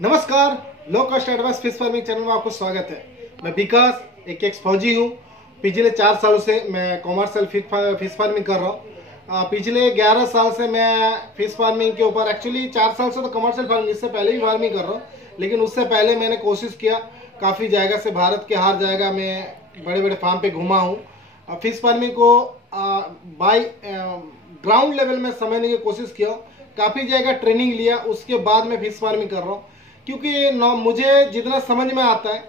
नमस्कार, low cost advance fish farming channel में आपको स्वागत है। मैं विकास एक एक्स फौजी हूँ। पिछले 4 सालों से मैं कॉमर्शियल फिश फार्मिंग कर रहा हूँ। पिछले 11 साल से मैं फिश फार्मिंग के ऊपर, एक्चुअली 4 साल से तो कमर्शियल फार्मिंग, इससे पहले भी फार्मिंग कर रहा हूँ, लेकिन उससे पहले मैंने कोशिश किया काफ़ी जगह से, भारत के हर जगह में बड़े बड़े फार्म पे घुमा हूँ। फिश फार्मिंग को बाय ग्राउंड लेवल में समझने की कोशिश किया, काफ़ी जगह ट्रेनिंग लिया, उसके बाद मैं फिश फार्मिंग कर रहा हूँ। क्योंकि मुझे जितना समझ में आता है,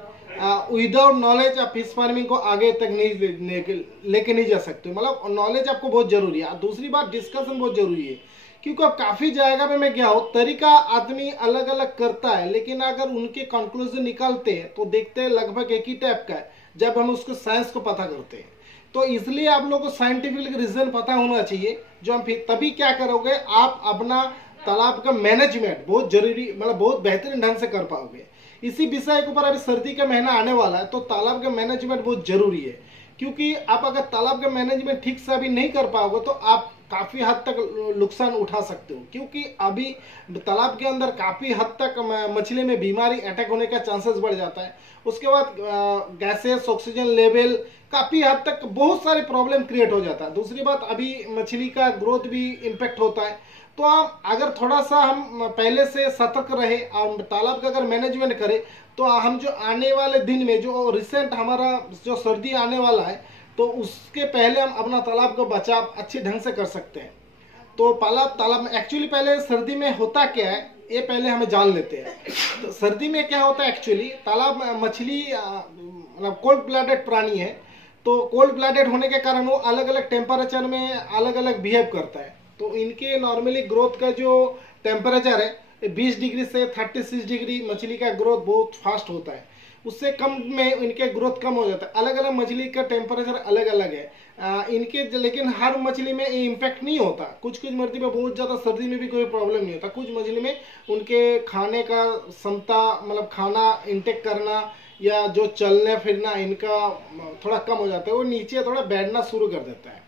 विदाउट नॉलेज आप फिश फार्मिंग को आगे तक नहीं लेके नहीं जा सकते। मतलब नॉलेज आपको बहुत जरूरी है। दूसरी बात, डिस्कशन बहुत जरूरी है, क्योंकि अब काफ़ी जगह पे मैं गया हूँ, तरीका आदमी अलग अलग करता है, लेकिन अगर उनके कंक्लूजन निकालते हैं तो देखते हैं लगभग एक ही टाइप का है जब हम उसको साइंस को पता करते हैं। तो इसलिए आप लोगों को साइंटिफिक रीजन पता होना चाहिए, जो हम तभी क्या करोगे, आप अपना तालाब का मैनेजमेंट बहुत जरूरी, मतलब बहुत बेहतरीन ढंग से कर पाओगे। इसी विषय के ऊपर अभी सर्दी का महीना आने वाला है, तो तालाब का मैनेजमेंट बहुत जरूरी है। क्योंकि आप अगर तालाब का मैनेजमेंट ठीक से अभी नहीं कर पाओगे तो आप काफी हद तक नुकसान उठा सकते हो। क्योंकि अभी तालाब के अंदर काफी हद तक मछली में बीमारी अटैक होने का चांसेस बढ़ जाता है। उसके बाद गैसेस, ऑक्सीजन लेवल, काफी हद तक बहुत सारे प्रॉब्लम क्रिएट हो जाता है। दूसरी बात, अभी मछली का ग्रोथ भी इम्पेक्ट होता है। तो आप अगर थोड़ा सा हम पहले से सतर्क रहे और तालाब का अगर मैनेजमेंट करें, तो हम जो आने वाले दिन में, जो रिसेंट हमारा जो सर्दी आने वाला है, तो उसके पहले हम अपना तालाब का बचाव अच्छे ढंग से कर सकते हैं। तो तालाब में एक्चुअली पहले सर्दी में होता क्या है, ये पहले हमें जान लेते हैं। तो सर्दी में क्या होता है, एक्चुअली तालाब मछली मतलब कोल्ड ब्लडेड प्राणी है। तो कोल्ड ब्लडेड होने के कारण वो अलग अलग टेम्परेचर में अलग अलग बिहेव करता है। तो इनके नॉर्मली ग्रोथ का जो टेम्परेचर है 20 डिग्री से 36 डिग्री, मछली का ग्रोथ बहुत फास्ट होता है। उससे कम में इनके ग्रोथ कम हो जाता है। अलग अलग मछली का टेम्परेचर अलग अलग है इनके, लेकिन हर मछली में ये इम्पैक्ट नहीं होता। कुछ कुछ मछली में बहुत ज़्यादा सर्दी में भी कोई प्रॉब्लम नहीं होता। कुछ मछली में उनके खाने का क्षमता, मतलब खाना इंटेक करना या जो चलने फिरना इनका थोड़ा कम हो जाता है, वो नीचे थोड़ा बैठना शुरू कर देता है।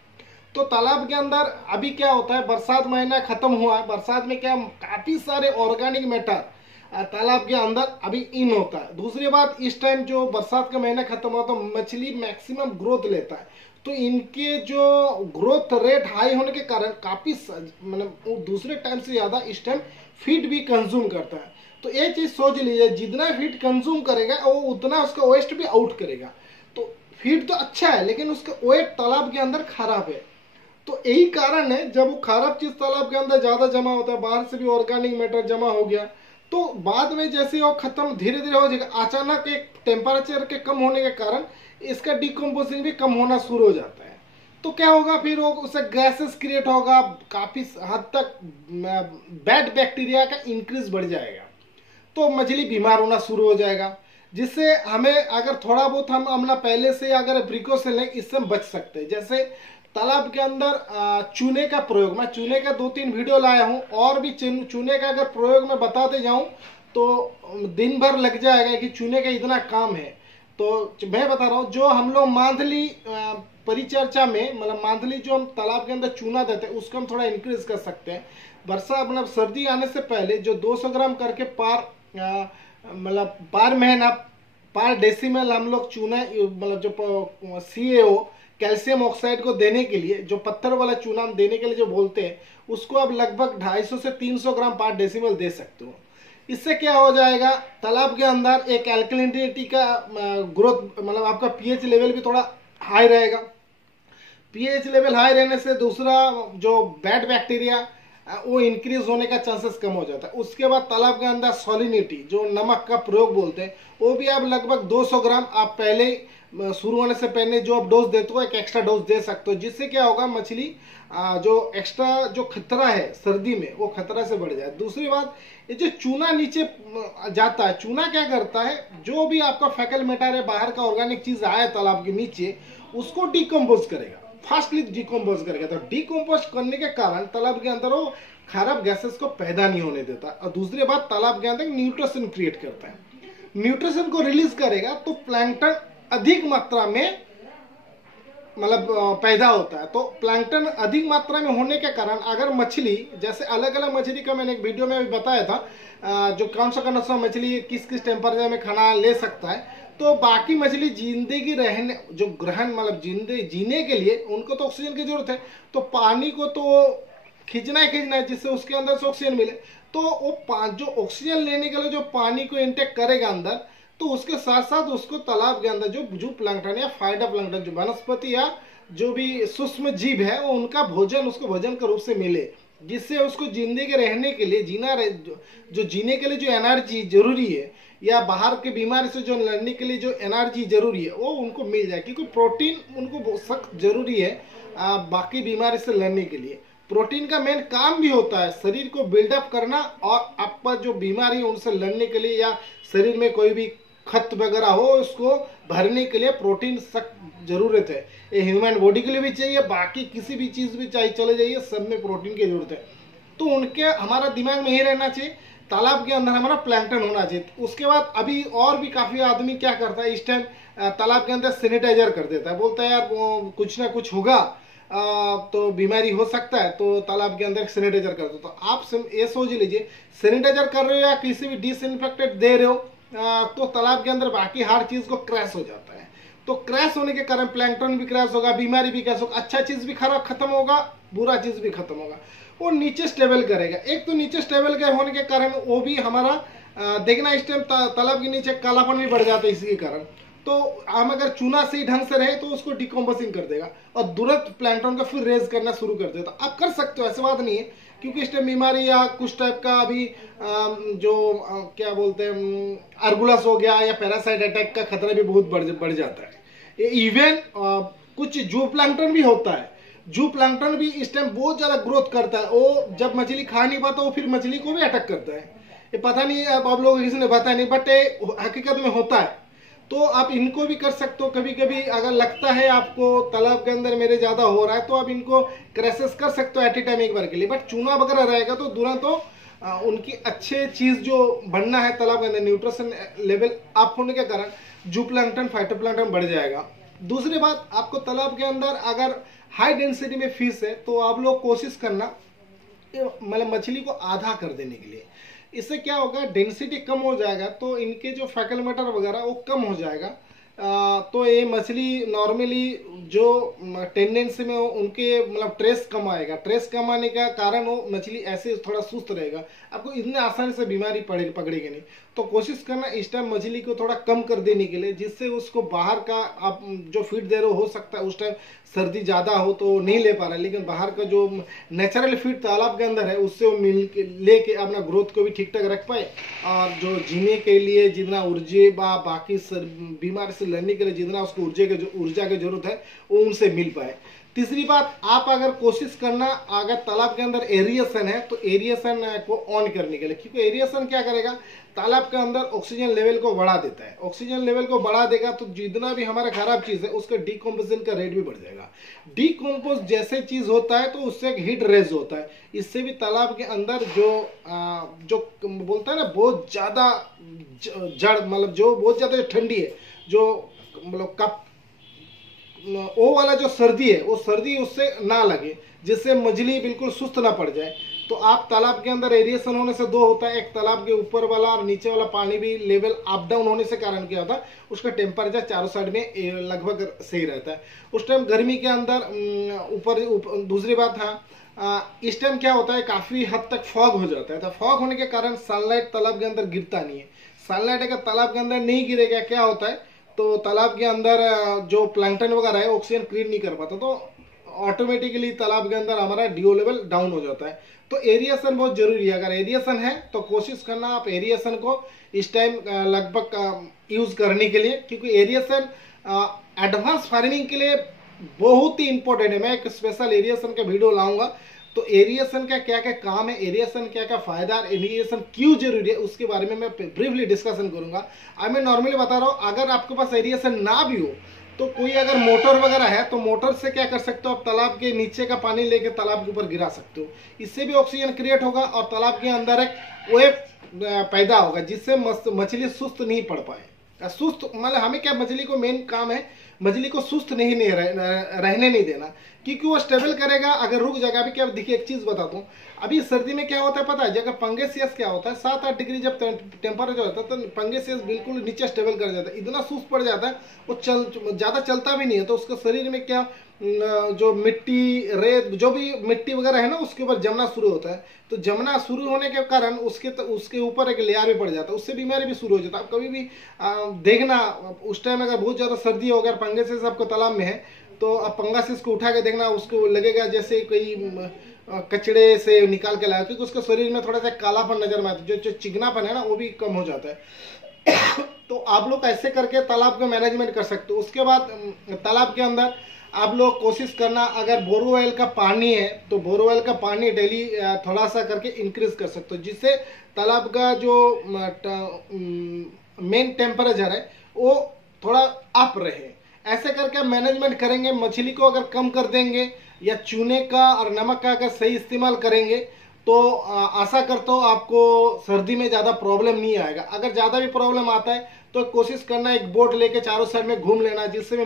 तो तालाब के अंदर अभी क्या होता है, बरसात महीना खत्म हुआ है, बरसात में क्या काफी सारे ऑर्गेनिक मैटर तालाब के अंदर अभी इन होता है। दूसरी बात, इस टाइम जो बरसात का महीना खत्म हुआ तो मछली मैक्सिमम ग्रोथ लेता है। तो इनके जो ग्रोथ रेट हाई होने के कारण काफी, मतलब दूसरे टाइम से ज्यादा इस टाइम फीड भी कंज्यूम करता है। तो ये चीज सोच लीजिए, जितना फीड कंज्यूम करेगा वो उतना उसका वेस्ट भी आउट करेगा। तो फीड तो अच्छा है, लेकिन उसका वेट तालाब के अंदर खराब है। तो यही कारण है, जब वो खराब चीज तालाब के अंदर ज्यादा जमा होता है, बाहर से भी ऑर्गेनिक मैटर जमा हो गया, तो बाद में जैसे वो खत्म धीरे धीरे हो जाएगा। अचानक एक टेम्परेचर के कम होने के कारण इसका डिकम्पोजिंग भी कम होना शुरू हो जाता है। तो क्या होगा, फिर वो उससे गैसेस क्रिएट होगा, काफी हद तक बैड बैक्टीरिया का इंक्रीज बढ़ जाएगा। तो मछली बीमार होना शुरू हो जाएगा, जिससे हमें अगर थोड़ा बहुत हम अपना पहले से अगर प्रिकॉशन लें, इससे हम बच सकते हैं। जैसे तालाब के अंदर चूने का प्रयोग, मैं चूने का 2-3 वीडियो लाया हूं, और भी चूने का अगर प्रयोग में बताते जाऊं तो दिन भर लग जाएगा कि चूने का इतना काम है। तो मैं बता रहा हूं, जो हम लोग मांथली परिचर्चा में, मतलब मांथली जो हम तालाब के अंदर चूना देते हैं, उसको हम थोड़ा इंक्रीज कर सकते हैं। वर्षा मतलब सर्दी आने से पहले जो 200 ग्राम करके मतलब पर महीना पर डेसिमल हम लोग चूना, मतलब जो CaO कैल्शियम ऑक्साइड को देने के लिए, जो पत्थर वाला चूना हम देने के लिए जो बोलते हैं, उसको आप लगभग 250 से 300 ग्राम पर डेसिमल दे सकते हो। इससे क्या हो जाएगा, तालाब के अंदर एक एल्कलिनिटी का ग्रोथ, मतलब आपका पीएच लेवल भी थोड़ा हाई रहेगा। पीएच लेवल हाई रहने से दूसरा जो बैड बैक्टीरिया वो इंक्रीज होने का चांसेस कम हो जाता है। उसके बाद तालाब के अंदर सॉलिनिटी, जो नमक का प्रयोग बोलते हैं, वो भी आप लगभग 200 ग्राम आप पहले शुरू होने से पहले जो आप डोज देते हो, एक एक्स्ट्रा डोज दे सकते हो। जिससे क्या होगा, मछली जो एक्स्ट्रा जो खतरा है सर्दी में, वो खतरा से बढ़ जाए। दूसरी बात, ये जो चूना नीचे जाता है, चूना क्या करता है, जो भी आपका फैकल मैटर है, बाहर का ऑर्गेनिक चीज आया तालाब के नीचे, उसको डिकम्पोज करेगा, फास्टली डिकम्पोज करेगा। तो डिकम्पोज करने के कारण तालाब के अंदर वो खराब गैसेस को पैदा नहीं होने देता। और दूसरी बात, तालाब के अंदर न्यूट्रिशन क्रिएट करता है। न्यूट्रिशन को रिलीज करेगा तो प्लैंकटन अधिक मात्रा में मतलब पैदा होता है। तो प्लैंकटन अधिक मात्रा में होने के कारण अगर मछली, जैसे अलग अलग मछली का मैंने एक वीडियो में भी बताया था, जो कौन सा मछली किस किस टेम्परेचर में खाना ले सकता है, तो बाकी मछली जिंदगी रहने, जो ग्रहण मतलब जीने के लिए उनको तो ऑक्सीजन की जरूरत है, तो पानी को तो खींचना है जिससे उसके अंदर से ऑक्सीजन मिले। तो वो जो ऑक्सीजन लेने के लिए जो पानी को इंटेक करेगा अंदर, तो उसके साथ साथ उसको तालाब के अंदर जो प्लैंकटन या फाइटोप्लैंकटन, जो वनस्पति या जो भी सूक्ष्म जीव है, वो उनका भोजन उसको भोजन के रूप से मिले, जिससे उसको जिंदगी रहने के लिए जो जीने के लिए जो एनर्जी जरूरी है, या बाहर के बीमारी से जो लड़ने के लिए जो एनर्जी जरूरी है, वो उनको मिल जाए। क्योंकि प्रोटीन उनको सख्त जरूरी है बाकी बीमारी से लड़ने के लिए। प्रोटीन का मेन काम भी होता है शरीर को बिल्डअप करना, और आपका जो बीमारी है उनसे लड़ने के लिए, या शरीर में कोई भी खत वगैरह हो उसको भरने के लिए प्रोटीन सख्त जरूरत है। ये ह्यूमन बॉडी के लिए भी चाहिए, बाकी किसी भी चीज भी चाहिए, चले जाइए, सब में प्रोटीन की जरूरत है। तो उनके हमारा दिमाग में ही रहना चाहिए, तालाब के अंदर हमारा प्लैंकटन होना चाहिए। उसके बाद अभी और भी काफी आदमी क्या करता है, इस टाइम तालाब के अंदर सैनिटाइजर कर देता है, बोलता है यार कुछ ना कुछ होगा, तो बीमारी हो सकता है, तो तालाब के अंदर सैनिटाइजर कर दो। तो आप ये सोच लीजिए, सैनिटाइजर कर रहे हो या किसी भी डिसइंफेक्टेंट दे रहे हो, तो तालाब के अंदर बाकी हर चीज को क्रैश हो जाता है। तो क्रैश होने के कारण प्लैंकटन भी क्रैश होगा, बीमारी भी क्रैश होगा, अच्छा चीज भी खत्म होगा, बुरा चीज भी खत्म होगा। वो नीचे स्टेबल करेगा। एक तो नीचे स्टेबल के होने के कारण वो भी हमारा देखना, इस टाइम तालाब के नीचे कालापन भी बढ़ जाता है इसी के कारण। तो हम अगर चूना सही ढंग से रहे तो उसको डिकम्पोजिंग कर देगा और तुरंत प्लैंकटन को फिर रेज करना शुरू कर देता। आप कर सकते हो, ऐसी बात नहीं है, क्योंकि इस टाइम बीमारी या कुछ टाइप का अभी क्या बोलते हैं अर्बुलस हो गया या पैरासाइट अटैक का खतरा भी बहुत बढ़ जाता है। इवन कुछ जू प्लैंकटन भी होता है, जू प्लैंकटन भी इस टाइम बहुत ज्यादा ग्रोथ करता है। वो जब मछली खा नहीं पाता वो फिर मछली को भी अटैक करता है। ये पता नहीं है, आप लोगों को किसी ने बताया नहीं, बट हकीकत में होता है। तो आप इनको भी कर सकते हो। कभी कभी अगर लगता है आपको तालाब के अंदर मेरे ज्यादा हो रहा है, तो आप इनको क्रैसेस कर सकते हो एट ए टाइम एक बार के लिए। बट चूना वगैरह रहेगा तो तुरंत तो उनकी अच्छे चीज जो बनना है तालाब के अंदर, न्यूट्रिशन लेवल अप होने के कारण जू प्लैंकटन फाइटोप्लैंकटन बढ़ जाएगा। दूसरी बात, आपको तालाब के अंदर अगर हाई डेंसिटी में फिश है तो आप लोग कोशिश करना मतलब मछली को आधा कर देने के लिए। इससे क्या होगा, डेंसिटी कम हो जाएगा तो इनके जो फैकल्मेटर वगैरह वो कम हो जाएगा। तो ये मछली नॉर्मली जो टेंडेंसी में उनके मतलब ट्रेस कम आएगा। ट्रेस कम आने का कारण वो मछली ऐसे थोड़ा सुस्त रहेगा, आपको इतने आसानी से बीमारी पकड़ेगी नहीं। तो कोशिश करना इस टाइम मछली को थोड़ा कम कर देने के लिए, जिससे उसको बाहर का आप जो फीड दे रहे हो सकता है उस टाइम सर्दी ज़्यादा हो तो नहीं ले पा रहा है, लेकिन बाहर का जो नेचुरल फीड तालाब के अंदर है उससे वो मिल के लेके अपना ग्रोथ को भी ठीक ठाक रख पाए, और जो जीने के लिए जितना ऊर्जे बाकी बीमारी से लड़ने के लिए जितना उसको ऊर्जा की जरूरत है वो उनसे मिल पाए। तीसरी बात, आप अगर कोशिश करना अगर तालाब के अंदर एरिएशन है तो एरिएशन को ऑन करने के लिए, क्योंकि एरिएशन क्या करेगा, तालाब के अंदर ऑक्सीजन लेवल को बढ़ा देता है। ऑक्सीजन लेवल को बढ़ा देगा तो जितना भी हमारा खराब चीज है उसका डिकम्पोजिशन का रेट भी बढ़ जाएगा। डिकम्पोज जैसे चीज होता है तो उससे एक हीट रेज होता है, इससे भी तालाब के अंदर जो बोलता है ना बहुत ज्यादा जड़ मतलब जो बहुत ज्यादा ठंडी है, जो मतलब कप वो वाला जो सर्दी है वो सर्दी उससे ना लगे, जिससे मछली बिल्कुल सुस्त ना पड़ जाए। तो आप तालाब के अंदर एरिएशन होने से दो होता है, एक तालाब के ऊपर वाला और नीचे वाला पानी भी लेवल अप डाउन होने से कारण क्या होता है, उसका टेम्परेचर चारों साइड में लगभग सही रहता है। उस टाइम गर्मी के अंदर ऊपर दूसरी बात हाँ, इस टाइम क्या होता है काफी हद तक फॉग हो जाता है। तो फॉग होने के कारण सनलाइट तालाब के अंदर गिरता नहीं है। सनलाइट अगर तालाब के अंदर नहीं गिरेगा क्या होता है, तो तालाब के अंदर जो प्लैंकटन वगैरह है ऑक्सीजन क्रिएट नहीं कर पाता, तो ऑटोमेटिकली तालाब के अंदर हमारा डीओ लेवल डाउन हो जाता है। तो एरिएशन बहुत जरूरी है। अगर एरिएशन है तो कोशिश करना आप एरिएशन को इस टाइम लगभग यूज करने के लिए, क्योंकि एरिएशन एडवांस फार्मिंग के लिए बहुत ही इंपॉर्टेंट है। मैं एक स्पेशल एरिएशन का वीडियो लाऊंगा, तो एरिएशन का क्या क्या काम है, एरिएशन क्या क्या फायदा, एरिएशन क्यों जरूरी है, उसके बारे में मैं ब्रीफली डिस्कशन करूंगा। अब मैं नॉर्मली बता रहा हूँ, अगर आपके पास एरिएशन ना भी हो तो कोई अगर मोटर वगैरह है तो मोटर से क्या कर सकते हो, आप तालाब के नीचे का पानी लेके तालाब के ऊपर गिरा सकते हो। इससे भी ऑक्सीजन क्रिएट होगा और तालाब के अंदर एक वेव पैदा होगा, जिससे मछली सुस्त नहीं पड़ पाए। सुस्त मतलब हमें क्या, मछली को मेन काम है मछली को सुस्त नहीं रहने नहीं देना, क्योंकि वो स्टेबल करेगा अगर रुक जाएगा। अभी क्या देखिए, एक चीज बताता हूँ, अभी सर्दी में क्या होता है पता है, अगर पंगेसियस क्या होता है 7-8 डिग्री जब टेम्परेचर होता है तो पंगेसियस बिल्कुल नीचे स्टेबल कर जाता है, इतना सुस्त पड़ जाता है वो ज़्यादा चलता भी नहीं है। तो उसके शरीर में क्या जो मिट्टी रेत जो भी मिट्टी वगैरह है ना उसके ऊपर जमना शुरू होता है। तो जमना शुरू होने के कारण उसके ऊपर एक लेयर भी पड़ जाता है, उससे बीमारी भी शुरू हो जाता है। आप कभी भी देखना उस टाइम अगर बहुत ज़्यादा सर्दी हो, अगर पंगेसियस आपको तालाब में है तो आप पंगासिस को उठा के देखना, उसको लगेगा जैसे कोई कचड़े से निकाल के लाया, क्योंकि उसके शरीर में थोड़ा सा कालापन नजर में आता है, जो चिकनापन है ना वो भी कम हो जाता है। तो आप लोग ऐसे करके तालाब का मैनेजमेंट कर सकते हो। उसके बाद तालाब के अंदर आप लोग कोशिश करना, अगर बोरवेल का पानी है तो बोरवेल का पानी डेली थोड़ा सा करके इंक्रीज कर सकते हो, जिससे तालाब का जो मेन टेम्परेचर है वो थोड़ा अप रहे। ऐसे करके मैनेजमेंट करेंगे, मछली को अगर कम कर देंगे या चूने का और नमक का अगर सही इस्तेमाल करेंगे तो आशा करता हूँ आपको सर्दी में ज़्यादा प्रॉब्लम नहीं आएगा। अगर ज़्यादा भी प्रॉब्लम आता है तो कोशिश करना एक बोट लेके चारों साइड में घूम लेना, जिससे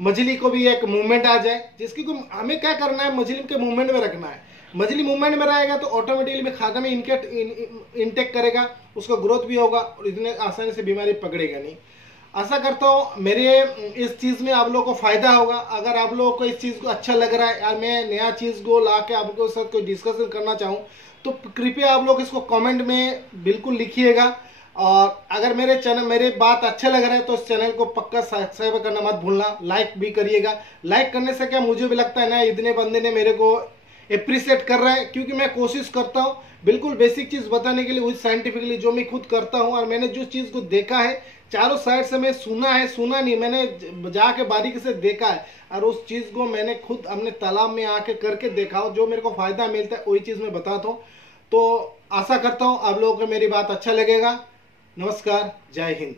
मछली को भी एक मूवमेंट आ जाए। जिसकी को हमें क्या करना है, मछली के मूवमेंट में रखना है। मछली मूवमेंट में रहेगा तो ऑटोमेटिकली में खाद्य में इनटेक करेगा, उसका ग्रोथ भी होगा और इतने आसानी से बीमारी पकड़ेगा नहीं। आशा करता हूँ मेरे इस चीज़ में आप लोगों को फ़ायदा होगा। अगर आप लोगों को इस चीज़ को अच्छा लग रहा है या मैं नया चीज़ को ला के आपके साथ कोई डिस्कशन करना चाहूँ तो कृपया आप लोग इसको कमेंट में बिल्कुल लिखिएगा। और अगर मेरे बात अच्छा लग रहा है तो इस चैनल को पक्का सब्सक्राइब करना मत भूलना, लाइक भी करिएगा। लाइक करने से क्या मुझे भी लगता है ना इतने बंदे ने मेरे को अप्रिशिएट कर रहा है, क्योंकि मैं कोशिश करता हूँ बिल्कुल बेसिक चीज़ बताने के लिए, वही साइंटिफिकली जो मैं खुद करता हूँ। और मैंने जो चीज़ को देखा है चारों साइड से मैं सुना नहीं, मैंने जाके बारीकी से देखा है और उस चीज़ को मैंने खुद अपने तालाब में आके करके देखा हो, जो मेरे को फ़ायदा मिलता है वही चीज़ मैं बताता हूँ। तो आशा करता हूँ आप लोगों को मेरी बात अच्छा लगेगा। नमस्कार, जय हिंद।